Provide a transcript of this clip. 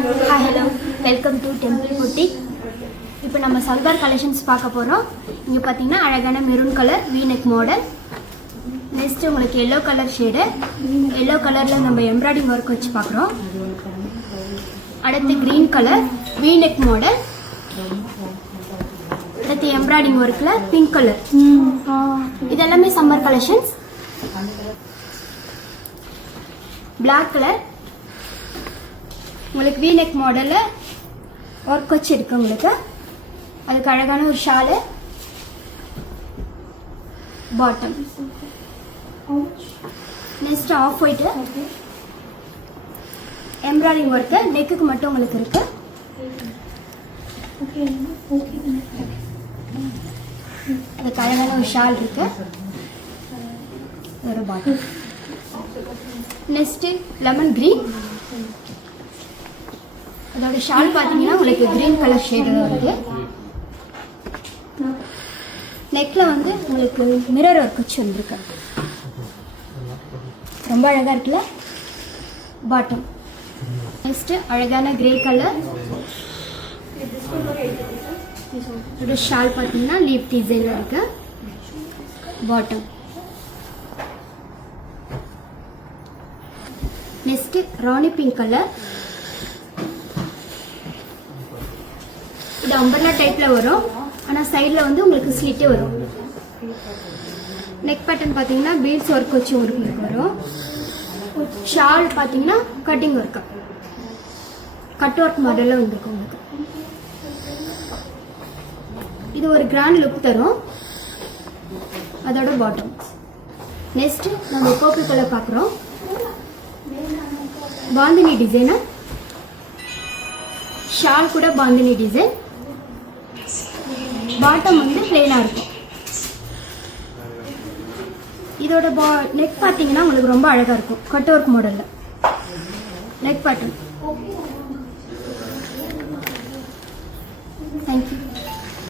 Hi, hello. Welcome to Temple Boutique. இப்போ நம்ம salwar collections பார்க்க போகிறோம். இங்கே பார்த்தீங்கன்னா அழகான maroon colour V-neck model. Next உங்களுக்கு எல்லோ கலர் ஷேடு. எல்லோ கலரில் நம்ம எம்ப்ராய்டிங் ஒர்க் வச்சு பார்க்குறோம். அடுத்து க்ரீன் கலர் V-neck மாடல். அடுத்து எம்ப்ராய்டிங் ஒர்க்கில் பிங்க் கலர். இதெல்லாமே சம்மர் கலெக்ஷன்ஸ். பிளாக் கலர் உங்களுக்கு V-neck மாடலில் ஒர்க் வச்சு இருக்கு. உங்களுக்கு அதுக்கு அழகான ஒரு shawl, bottom. Next of white embroidering work நெக்குக்கு மட்டும் உங்களுக்கு இருக்கு. அதுக்கு அழகான ஒரு ஷால் இருக்கு, ஒரு பாட்டம். Next lemon green. அதோட ஷால் பார்த்தீங்கன்னா உங்களுக்கு கிரீன் கலர் ஷேடு வருது. நெக்ல வந்து உங்களுக்கு மிரர் ஒர்க் வச்சு வந்துருக்கு, ரொம்ப அழகா இருக்குல்ல. பாட்டம். நெக்ஸ்ட் அழகான கிரே கலர். இதோட ஷால் பார்த்தீங்கன்னா லீஃப் டிசைன்ல இருக்கு, பாட்டம். நெக்ஸ்ட் ராணி பிங்க் கலர். இது அம்பர்லா டைப்ல வரும், ஆனால் சைடில் வந்து உங்களுக்கு ஸ்லிட்டே வரும். நெக் பேட்டர்ன் பார்த்தீங்கன்னா பீட்ஸ் ஒர்க் வச்சு உங்களுக்கு வரும். ஷால் பார்த்தீங்கன்னா கட்டிங் ஒர்க்கு, கட் ஒர்க் மாடலில் வந்துருக்கு உங்களுக்கு. இது ஒரு கிராண்ட் லுக் தரும். அதோட பாட்டம். நெக்ஸ்ட் நம்ம பர்பிள் கலர் பார்க்குறோம். பாந்தினி டிசைனு, ஷால் கூட பாந்தினி டிசைன். பாட்டம் வந்து பிளெயினாக இருக்கும். இதோட நெக் பார்த்தீங்கன்னா உங்களுக்கு ரொம்ப அழகாக இருக்கும், கட் ஒர்க் மாடலில் நெக் பேட்டர்ன். தேங்க்யூ.